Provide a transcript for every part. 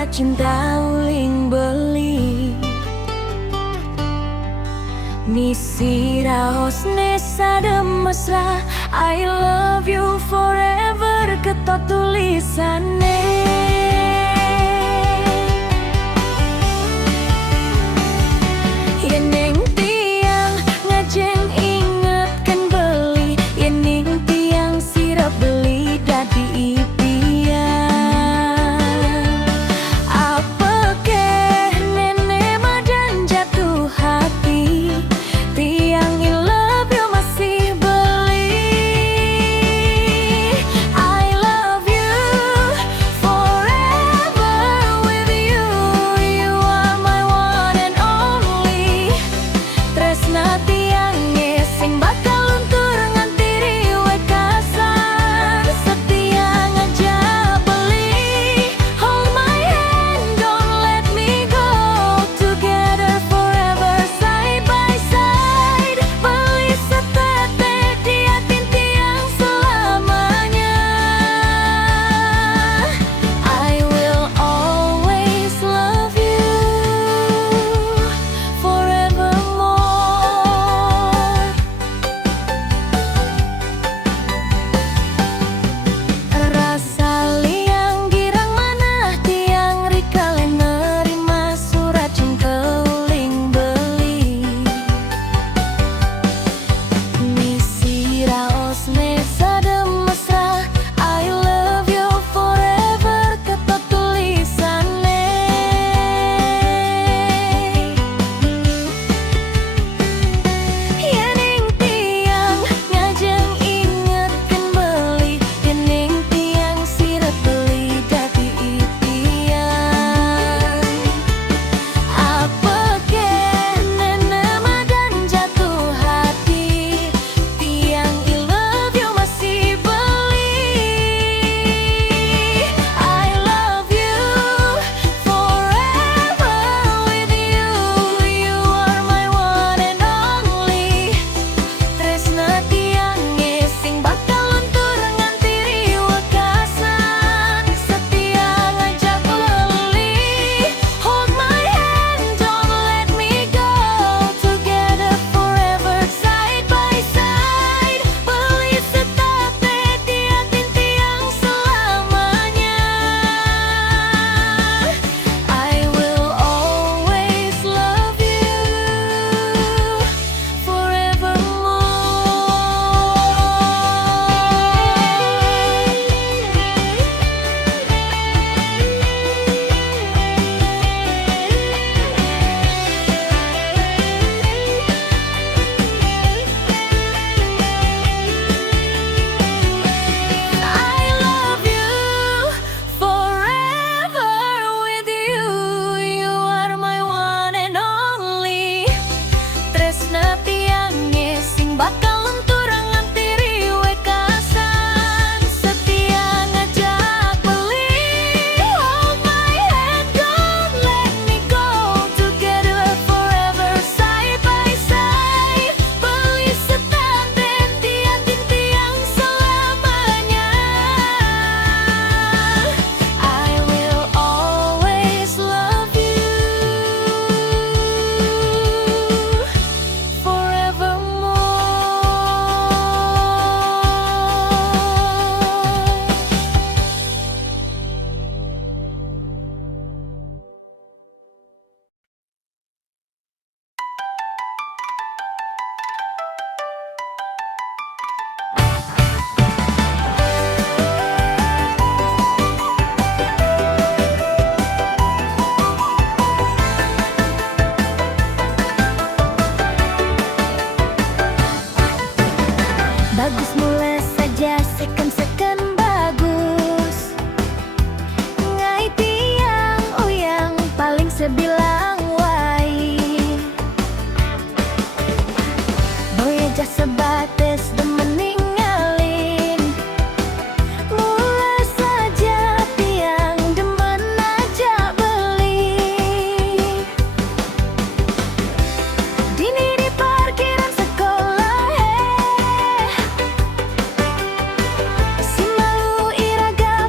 surat cinta uling beli. Misi raos nesa mesra, I love you forever ketot tulisane. Yeneng tiang ngajeng ingetkan beli, yeneng tiang sirap beli dadi impian. Apa keh nenek madan jatuh hati, tiang I love you masih beli. I love you forever with you, you are my one and only. Tresna tiang sing bakal luntur nganti riwe kasar, setia ngajak beli. Hold my hand, don't let me go, together forever side by side. Beli setetes di hati tiang selamanya. I will always love you forevermore. Rasa liang girang mana tiang rikale nerima surat cinta uling beli. Misi raos nesa mesra, I love you forever ketot tulisane. Yeneng tiang ngajeng ingetkan beli, yeneng tiang sirap beli dadi impian. Apa keh nenek madan jatuh hati, tiang I love you masih beli. I love you forever with you, you are my one and only. Tresna tiang sing bakal luntur nganti riwe kasan, setia ngajak beli. Hold my hand, don't let me go, together forever side by side. Beli setetes di hati tiang selamanya. I will always love you forever. I love you forever with you, you are my one and only. Tresna tiang sing bakal luntur nganti riwe kasan, setia ngajak beli. Hold my hand, don't let me go, together forever side by side. Beli setetes di hati tiang selamanya. I will always love you bagus mulai saja second bagus. Ngai tiang uyang paling sebilang wai. Boy aja sebatas demen ninggalin. Mulai saja tiang demen aja beli. Dini di parkiran sekolah si malu iraga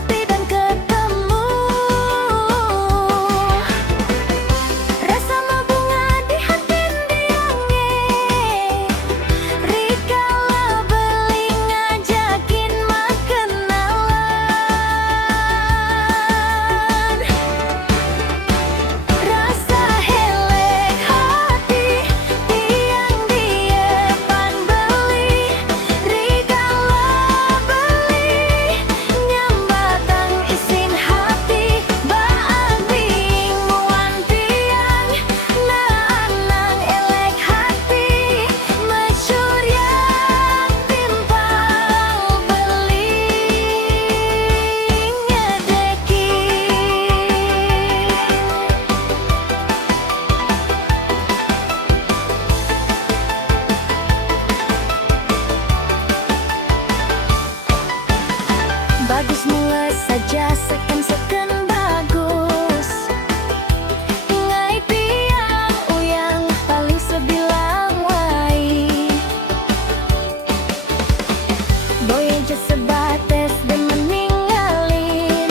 mulai saja seken bagus. Ngai piang uyang paling sebilang wai. Boy aja sebatas dan meninggalin.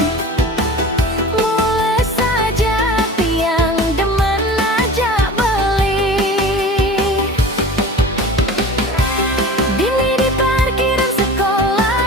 Mulai saja piang demen aja beli. Dini di parkiran sekolah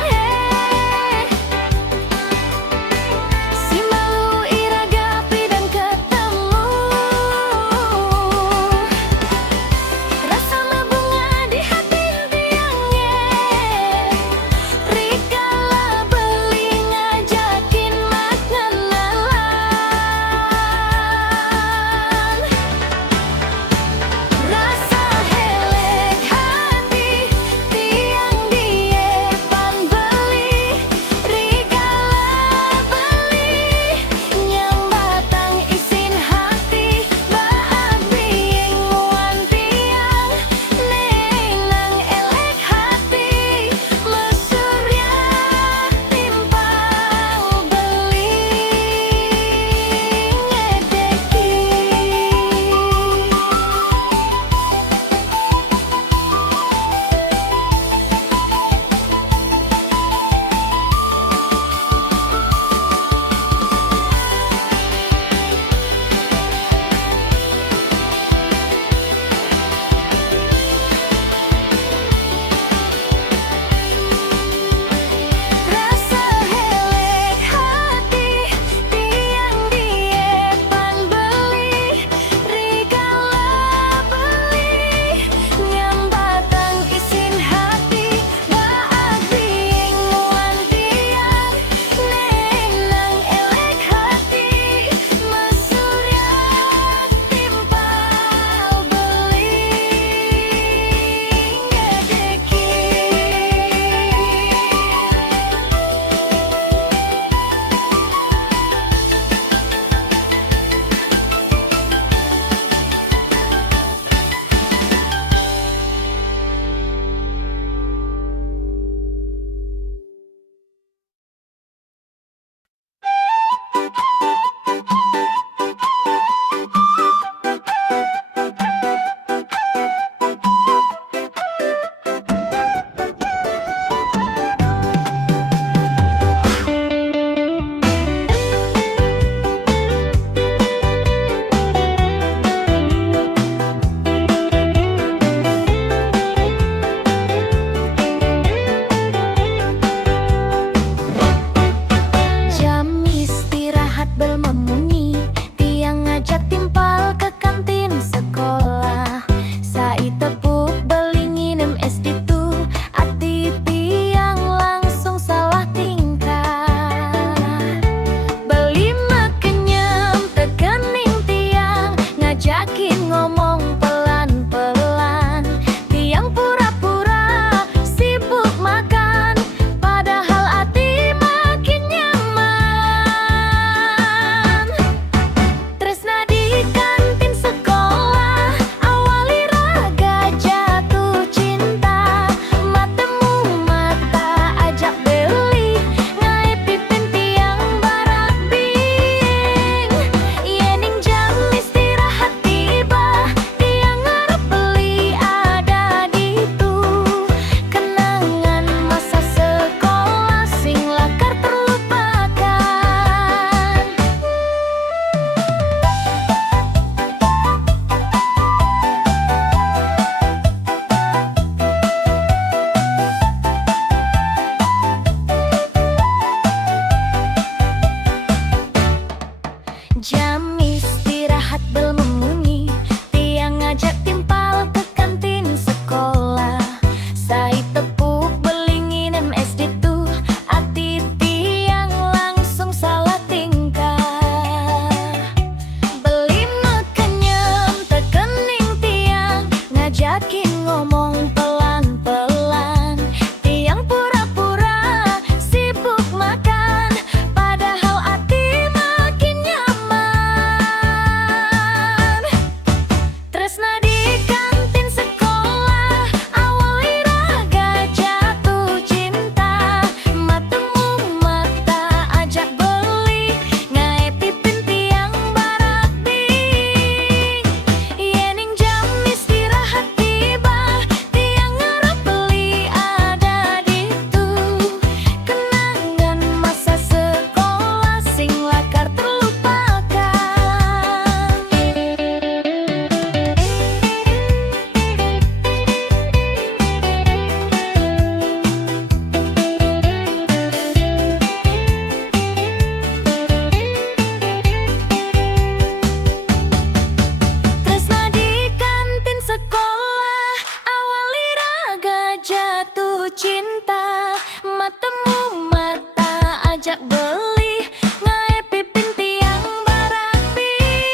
cinta, matamu mata ajak beli ngae pipin tiang baraping.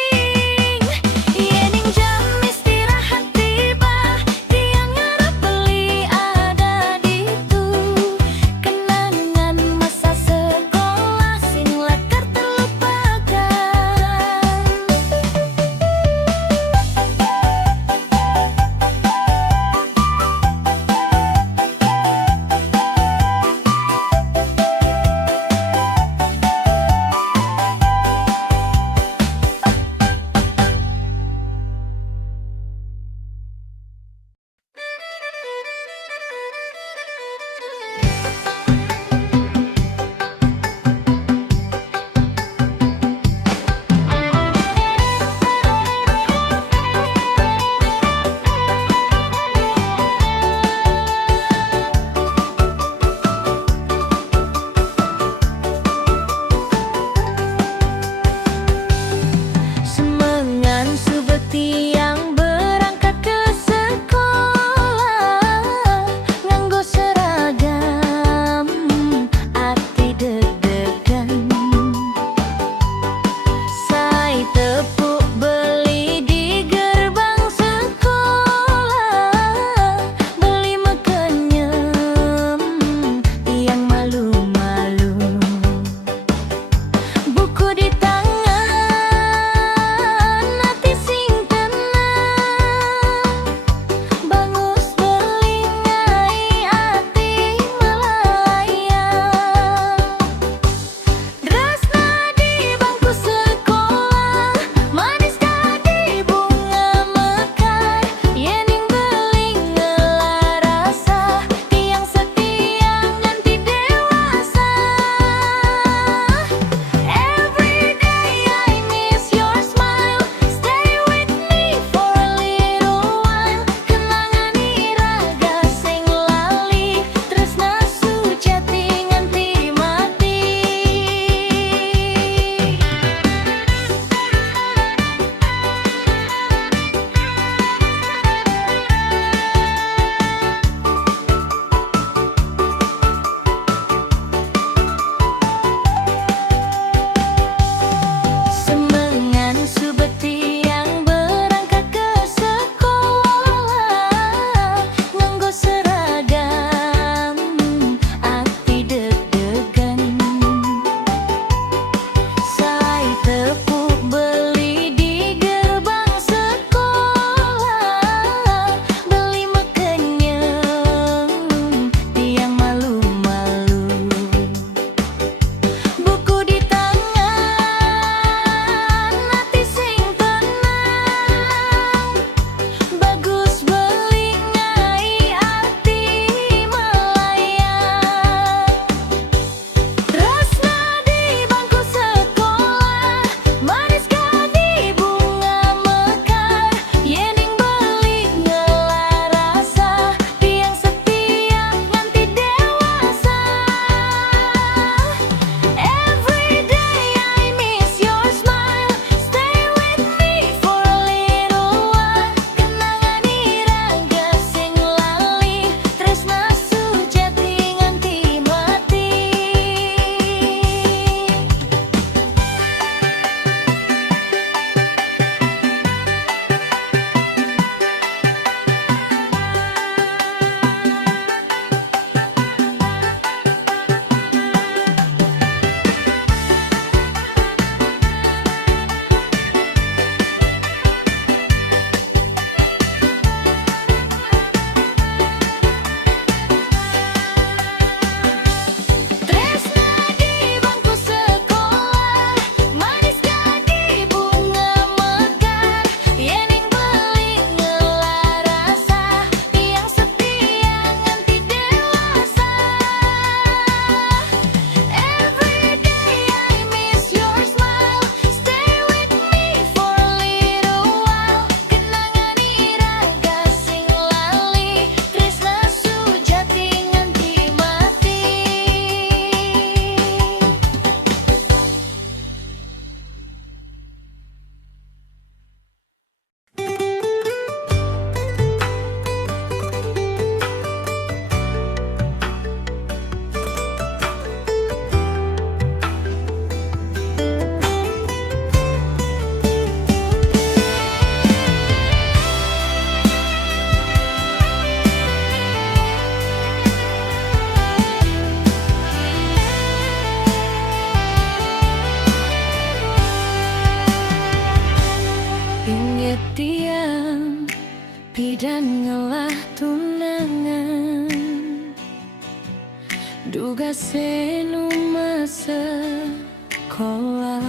Yening jam istirahat tiba, tiang ngarep beli ada ditu. Kenangan masa sekolah sing lekar terlupakan. Duga senu masa sekolah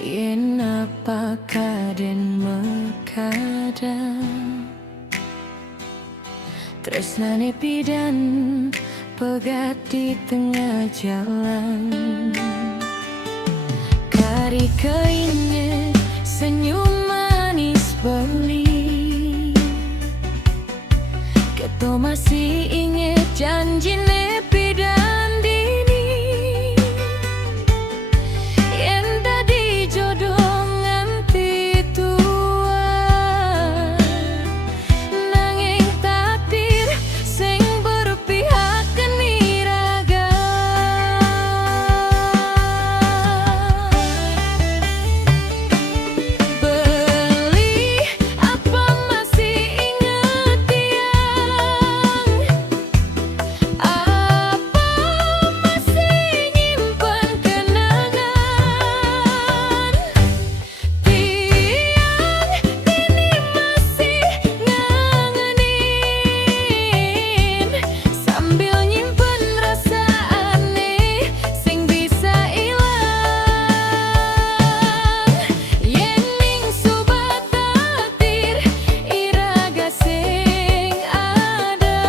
yen apa kaden mekada tresnane pidan pegat di tengah jalan kari keinget senyum manis beli keto masih inget janji nepi dan dini yen tadi jodoh nganti tua nanging takdir sing berpihak ke niraga beli apa masih inget tiang apa masih nyimpen kenangan tiang ini masih ngangenin sambil nyimpen rasa aneh sing bisa ilang yen ningsu takdir iraga sing ada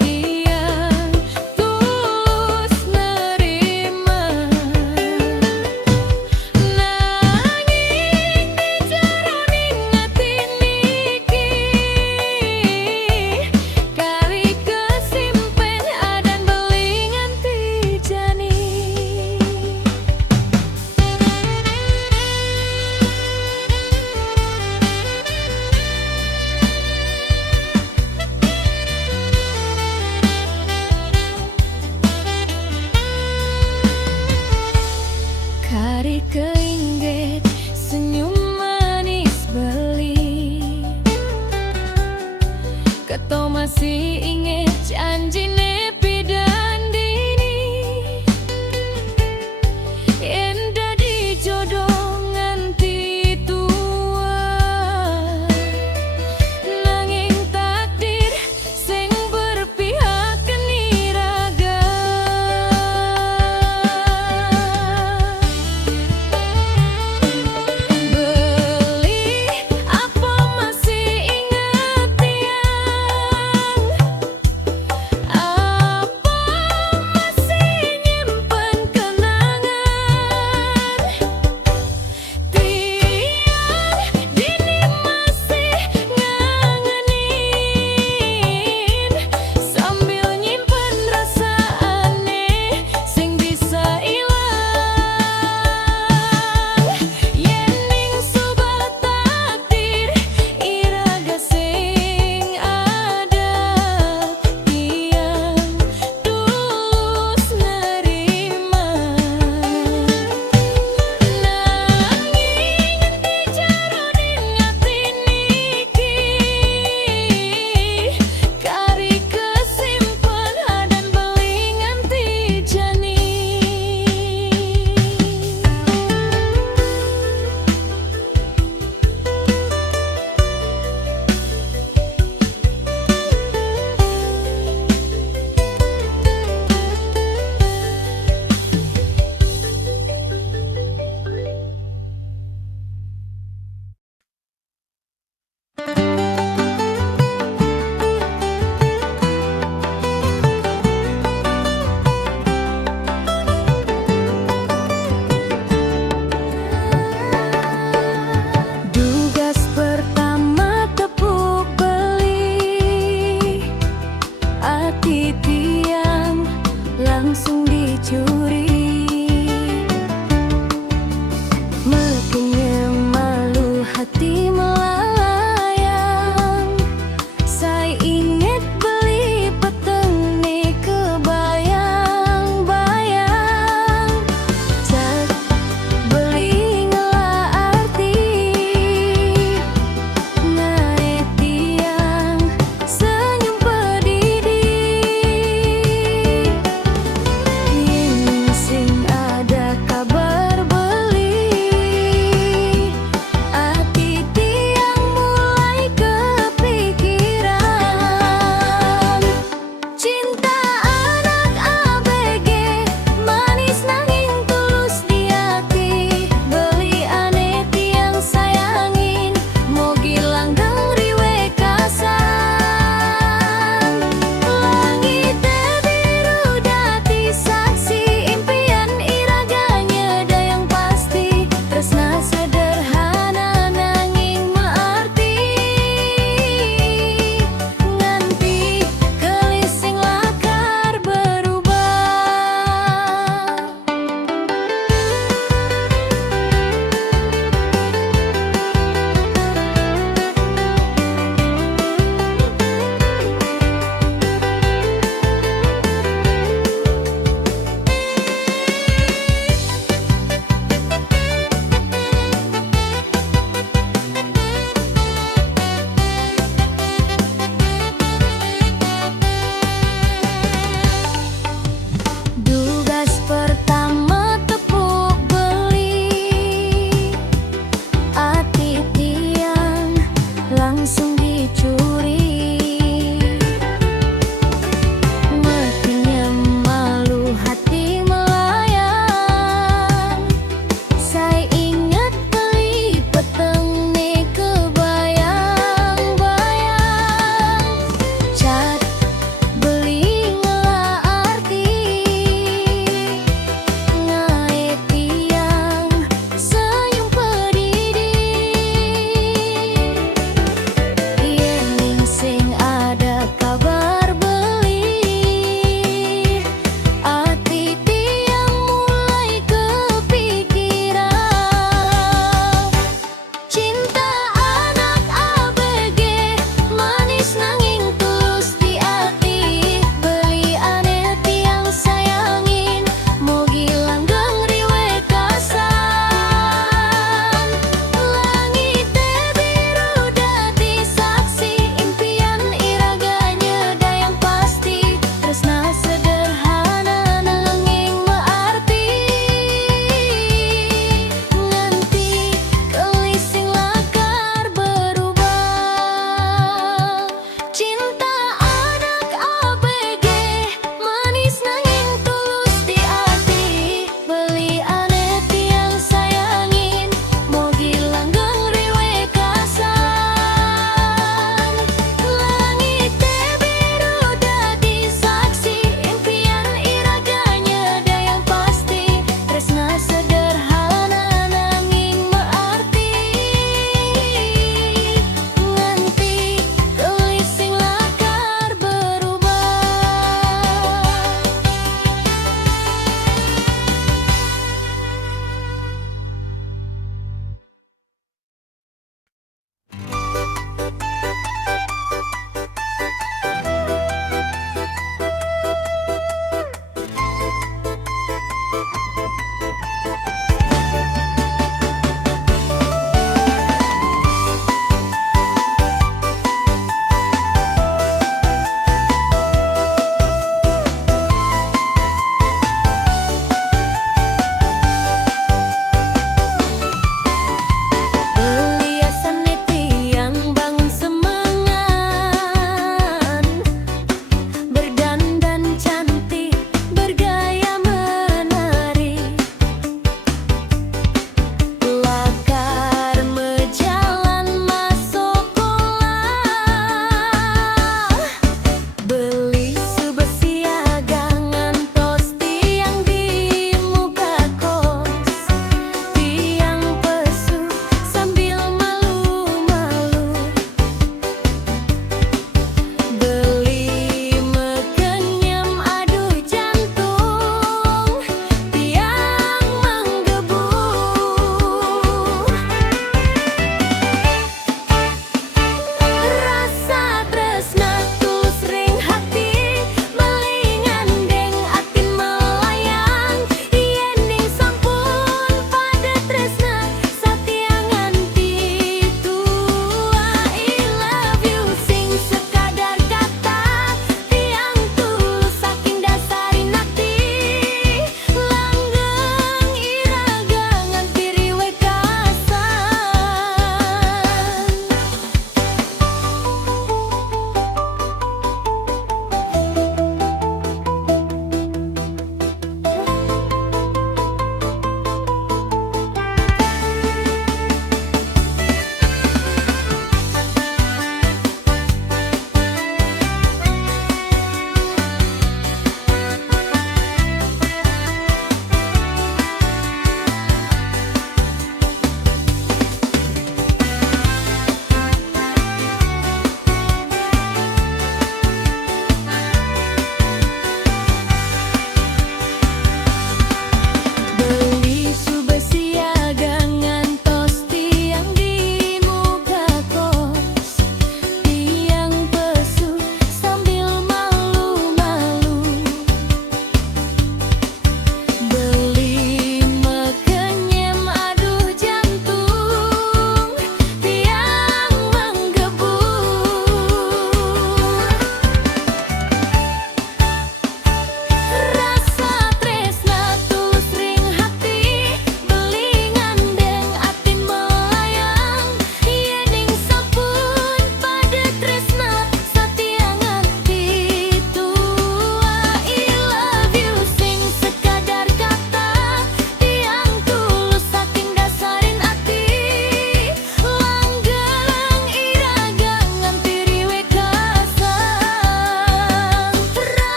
tiang tulus nerima nanging dijaroning ati niki kali kesimpen adan beli nganti jani kari keinget senyum manis beli keto masih inget janji nepi dan dini yen dadi jodoh nganti tua nanging takdir sing berpihak ke niraga beli apa masih inget tiang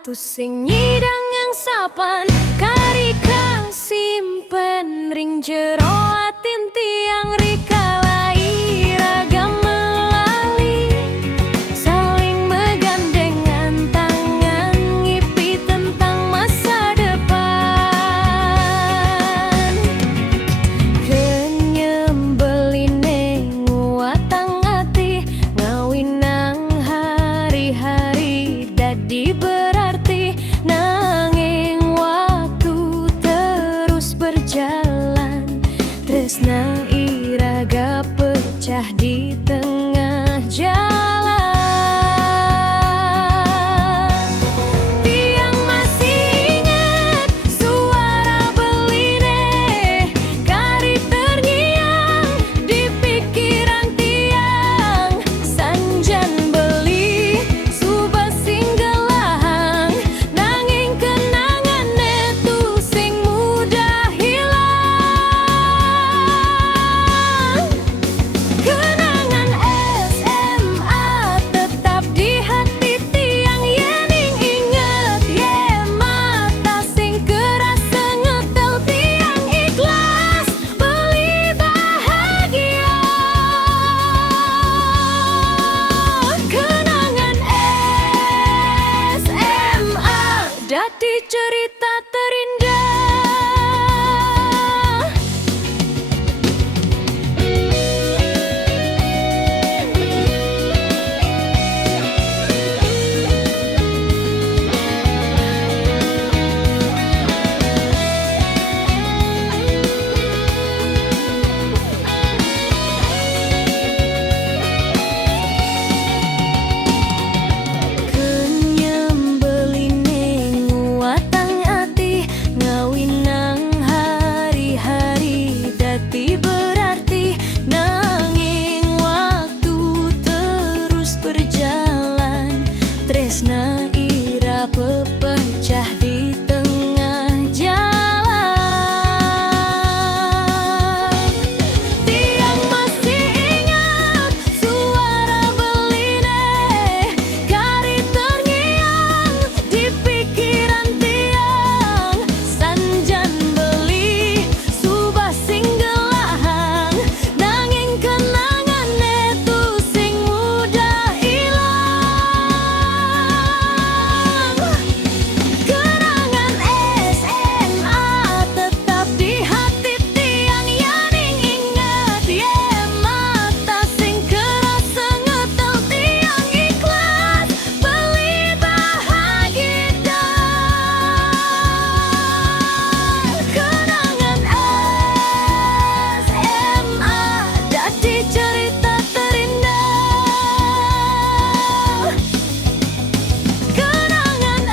atuh sing nyidang yang sapan kari kang simpen ring jero atin tiang rika lai ragam melali saling megandengan tangan ngipi tentang masa depan kenyembeline nguatang ati ngawinang hari-hari dadi berarti nanging waktu terus berjalan tresna iraga pecah di tengah jalan tiang masih ingat suara beline kari terngiang di pikiran tiang sanjan beli subah singgelahan nanging kenangan itu sing mudah hilang kenangan SMA tetap di hati tiang yening inget ye mata sing keras sengetel tiang ikhlas beli bahagia kenangan SMA dadi cerita terindah kenyembeline nguatang ati ngawinang hari-hari dadi berarti nanging waktu terus berjalan tresna ira pecah di tengah jalan tiang masih ingat suara beline kari terngiang di pikiran tiang sanjan beli subah singgelahan nanging kenangan itu sing mudah ilang kenangan SMA tetap di hati tiang yening inget ye mata sing keras sengetel tiang ikhlas beli bahagia kenangan SMA dadi cerita terindah kenangan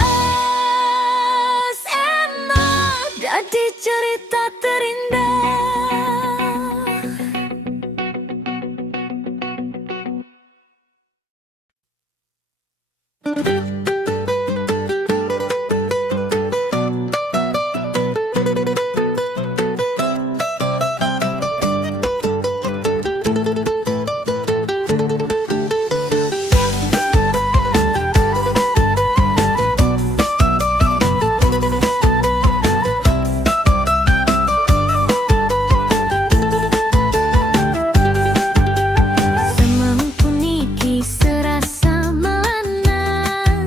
SMA dadi cerita terindah semangku niki serasa melanan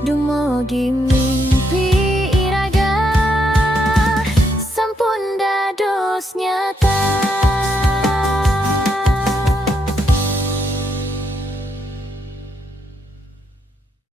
Dumugi mimpi iraga sampun dados nyata.